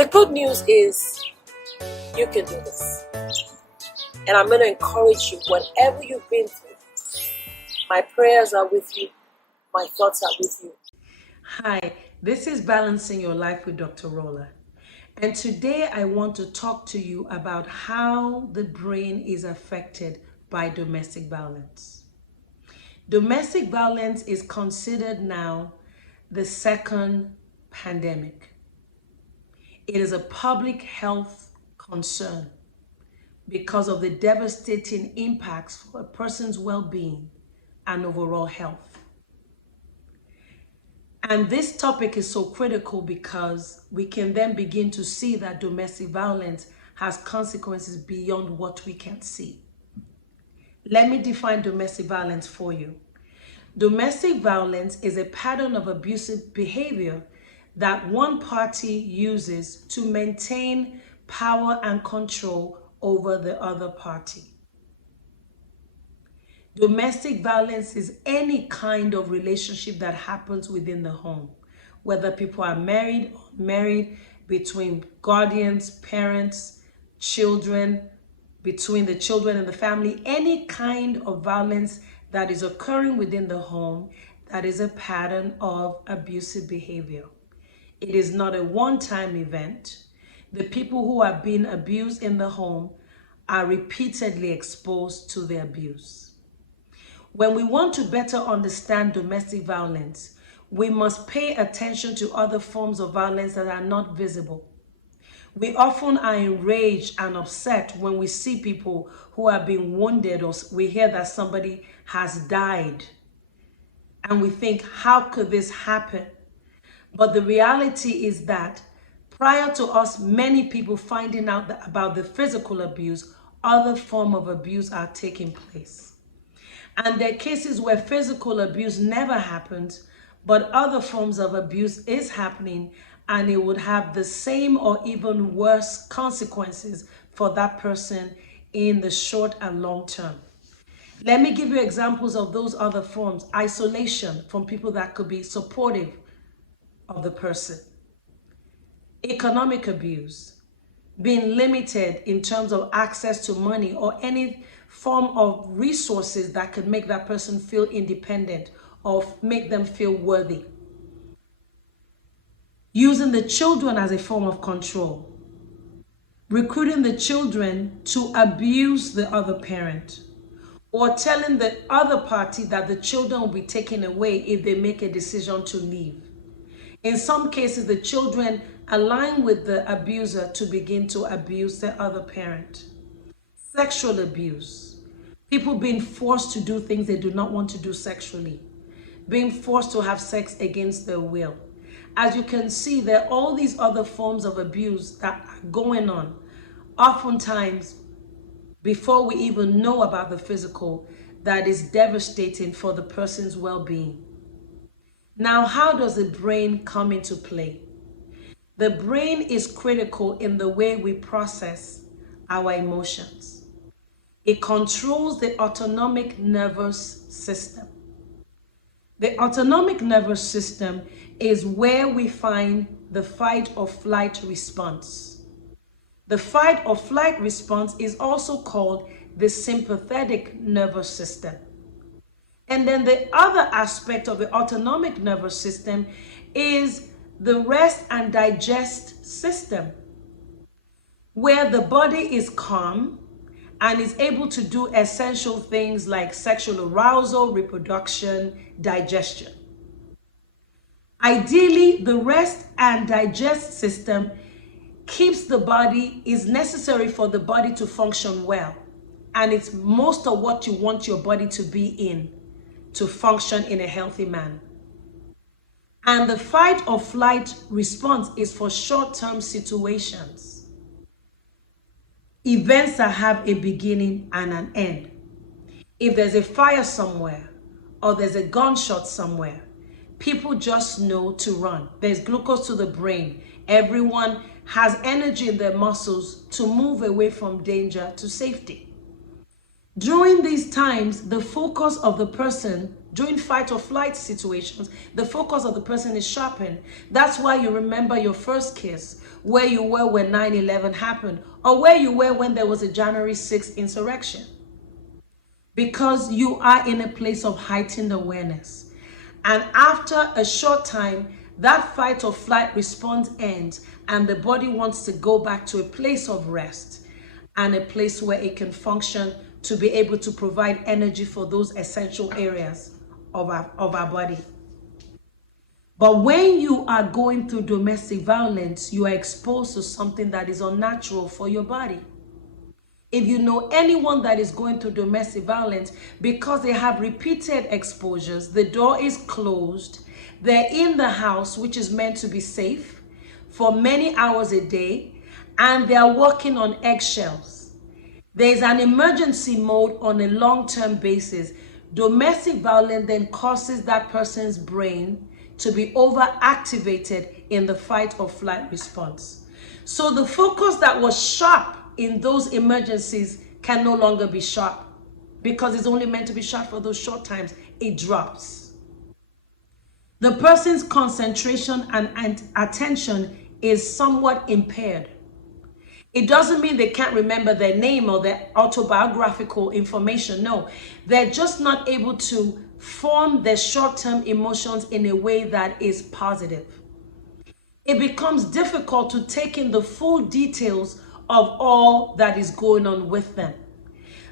The good news is you can do this. And I'm going to encourage you, whatever you've been through, my prayers are with you. My thoughts are with you. Hi, this is Balancing Your Life with Dr. Rolla. And today I want to talk to you about how the brain is affected by domestic violence. Domestic violence is considered now the second pandemic. It is a public health concern because of the devastating impacts for a person's well-being and overall health. And this topic is so critical because we can then begin to see that domestic violence has consequences beyond what we can see. Let me define domestic violence for you. Domestic violence is a pattern of abusive behavior that one party uses to maintain power and control over the other party. Domestic violence is any kind of relationship that happens within the home, whether people are married or unmarried, between guardians, parents, children, between the children and the family, any kind of violence that is occurring within the home that is a pattern of abusive behavior. It is not a one-time event. The people who are being abused in the home are repeatedly exposed to the abuse. When we want to better understand domestic violence, we must pay attention to other forms of violence that are not visible. We often are enraged and upset when we see people who are being wounded, or we hear that somebody has died. And we think, how could this happen? But the reality is that prior to us, many people finding out about the physical abuse, other forms of abuse are taking place. And there are cases where physical abuse never happens, but other forms of abuse is happening, and it would have the same or even worse consequences for that person in the short and long term. Let me give you examples of those other forms. Isolation from people that could be supportive of the person. Economic abuse. Being limited in terms of access to money or any form of resources that could make that person feel independent or make them feel worthy. Using the children as a form of control. Recruiting the children to abuse the other parent, or telling the other party that the children will be taken away if they make a decision to leave. In some cases, the children align with the abuser to begin to abuse the other parent. Sexual abuse. People being forced to do things they do not want to do sexually. Being forced to have sex against their will. As you can see, there are all these other forms of abuse that are going on. Oftentimes, before we even know about the physical, that is devastating for the person's well-being. Now, how does the brain come into play? The brain is critical in the way we process our emotions. It controls the autonomic nervous system. The autonomic nervous system is where we find the fight or flight response. The fight or flight response is also called the sympathetic nervous system. And then the other aspect of the autonomic nervous system is the rest and digest system, where the body is calm and is able to do essential things like sexual arousal, reproduction, digestion. Ideally, the rest and digest system keeps the body, is necessary for the body to function well. And it's most of what you want your body to be in, to function in a healthy manner. And the fight or flight response is for short-term situations. Events that have a beginning and an end. If there's a fire somewhere or there's a gunshot somewhere, people just know to run. There's glucose to the brain. Everyone has energy in their muscles to move away from danger to safety. During these times, the focus of the person During fight or flight situations, the focus of the person is sharpened. That's why you remember your first kiss, where you were when 9/11 happened, or where you were when there was a January 6th insurrection. Because you are in a place of heightened awareness. And after a short time, that fight or flight response ends, and the body wants to go back to a place of rest and a place where it can function to be able to provide energy for those essential areas of our body. But when you are going through domestic violence, you are exposed to something that is unnatural for your body. If you know anyone that is going through domestic violence, because they have repeated exposures, the door is closed, they're in the house, which is meant to be safe, for many hours a day, and they are walking on eggshells. There's an emergency mode on a long-term basis. Domestic violence then causes that person's brain to be overactivated in the fight or flight response. So the focus that was sharp in those emergencies can no longer be sharp, because it's only meant to be sharp for those short times. It drops. The person's concentration and attention is somewhat impaired. It doesn't mean they can't remember their name or their autobiographical information. No, they're just not able to form their short-term emotions in a way that is positive. It becomes difficult to take in the full details of all that is going on with them.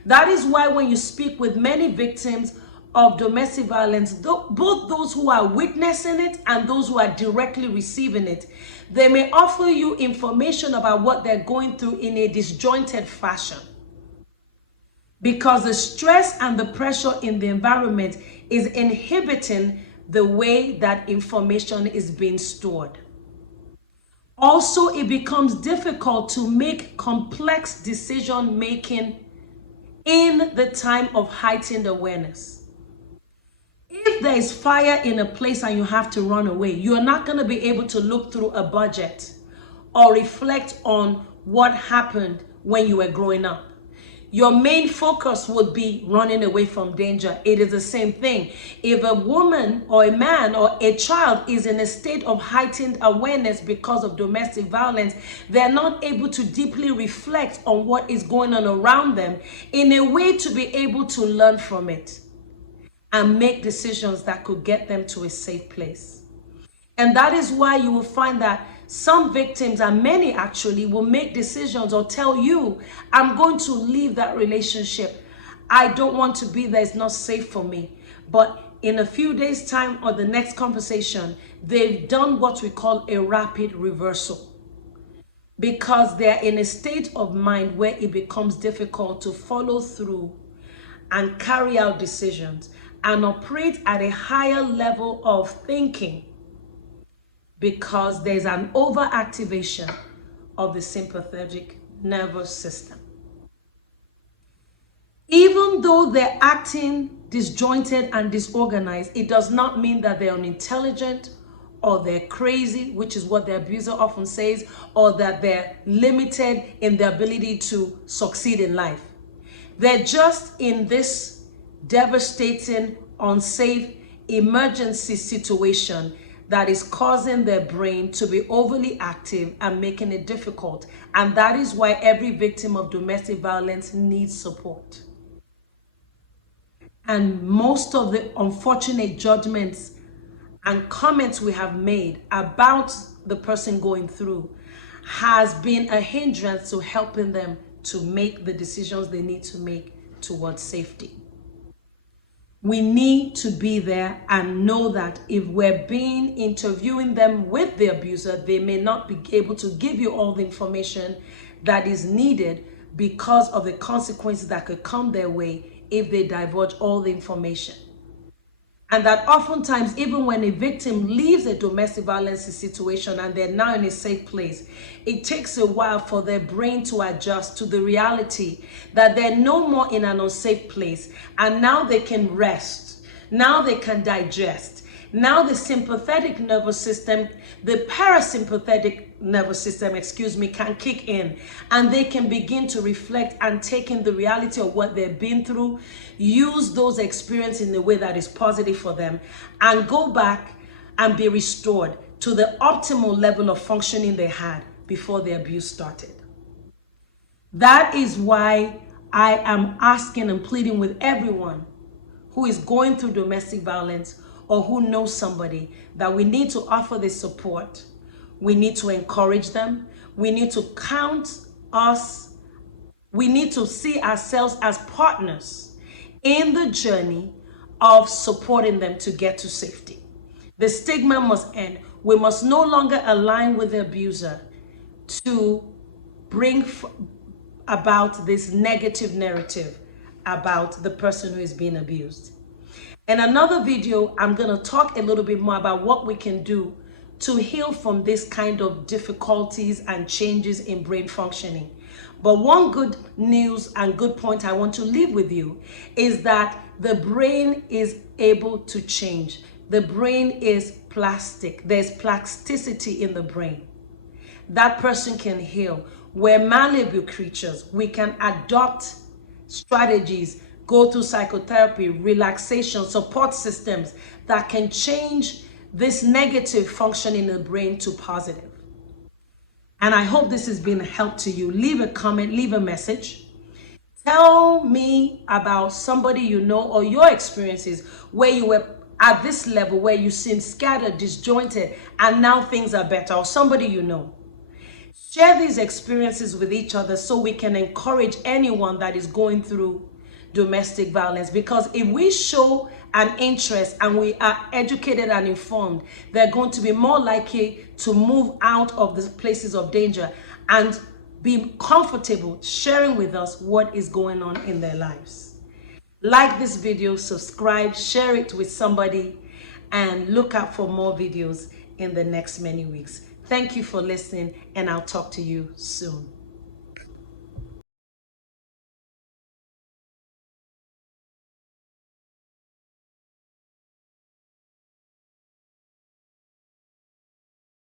That is why when you speak with many victims of domestic violence, both those who are witnessing it and those who are directly receiving it, they may offer you information about what they're going through in a disjointed fashion, because the stress and the pressure in the environment is inhibiting the way that information is being stored. Also, it becomes difficult to make complex decision making in the time of heightened awareness. If there is fire in a place and you have to run away, you're not going to be able to look through a budget or reflect on what happened when you were growing up. Your main focus would be running away from danger. It is the same thing. If a woman or a man or a child is in a state of heightened awareness because of domestic violence, they're not able to deeply reflect on what is going on around them in a way to be able to learn from it and make decisions that could get them to a safe place. And that is why you will find that some victims, and many actually, will make decisions or tell you, I'm going to leave that relationship. I don't want to be there. It's not safe for me. But in a few days' time or the next conversation, they've done what we call a rapid reversal, because they're in a state of mind where it becomes difficult to follow through and carry out decisions and operate at a higher level of thinking, because there's an overactivation of the sympathetic nervous system. Even though they're acting disjointed and disorganized, it does not mean that they're unintelligent or they're crazy, which is what the abuser often says, or that they're limited in their ability to succeed in life. They're just in this devastating, unsafe emergency situation that is causing their brain to be overly active and making it difficult. And that is why every victim of domestic violence needs support. And most of the unfortunate judgments and comments we have made about the person going through has been a hindrance to helping them to make the decisions they need to make towards safety. We need to be there and know that if we're interviewing them with the abuser, they may not be able to give you all the information that is needed because of the consequences that could come their way if they divulge all the information. And that oftentimes, even when a victim leaves a domestic violence situation and they're now in a safe place, it takes a while for their brain to adjust to the reality that they're no more in an unsafe place. And now they can rest. Now they can digest. Now the sympathetic nervous system, the parasympathetic nervous system, can kick in, and they can begin to reflect and take in the reality of what they've been through, use those experiences in a way that is positive for them, and go back and be restored to the optimal level of functioning they had before the abuse started. That is why I am asking and pleading with everyone who is going through domestic violence or who knows somebody that we need to offer this support. We need to encourage them. We need to we need to see ourselves as partners in the journey of supporting them to get to safety. The stigma must end. We must no longer align with the abuser to bring about this negative narrative about the person who is being abused. In another video, I'm going to talk a little bit more about what we can do to heal from this kind of difficulties and changes in brain functioning. But one good news and good point I want to leave with you is that the brain is able to change. The brain is plastic. There's plasticity in the brain. That person can heal. We're malleable creatures. We can adopt strategies, go through psychotherapy, relaxation, support systems that can change this negative function in the brain to positive. And I hope this has been a help to you. Leave a comment, leave a message. Tell me about somebody you know or your experiences where you were at this level, where you seem scattered, disjointed, and now things are better, or somebody you know. Share these experiences with each other so we can encourage anyone that is going through domestic violence. Because if we show an interest and we are educated and informed, they're going to be more likely to move out of the places of danger and be comfortable sharing with us what is going on in their lives. Like this video, subscribe, share it with somebody, and look out for more videos in the next many weeks. Thank you for listening, and I'll talk to you soon.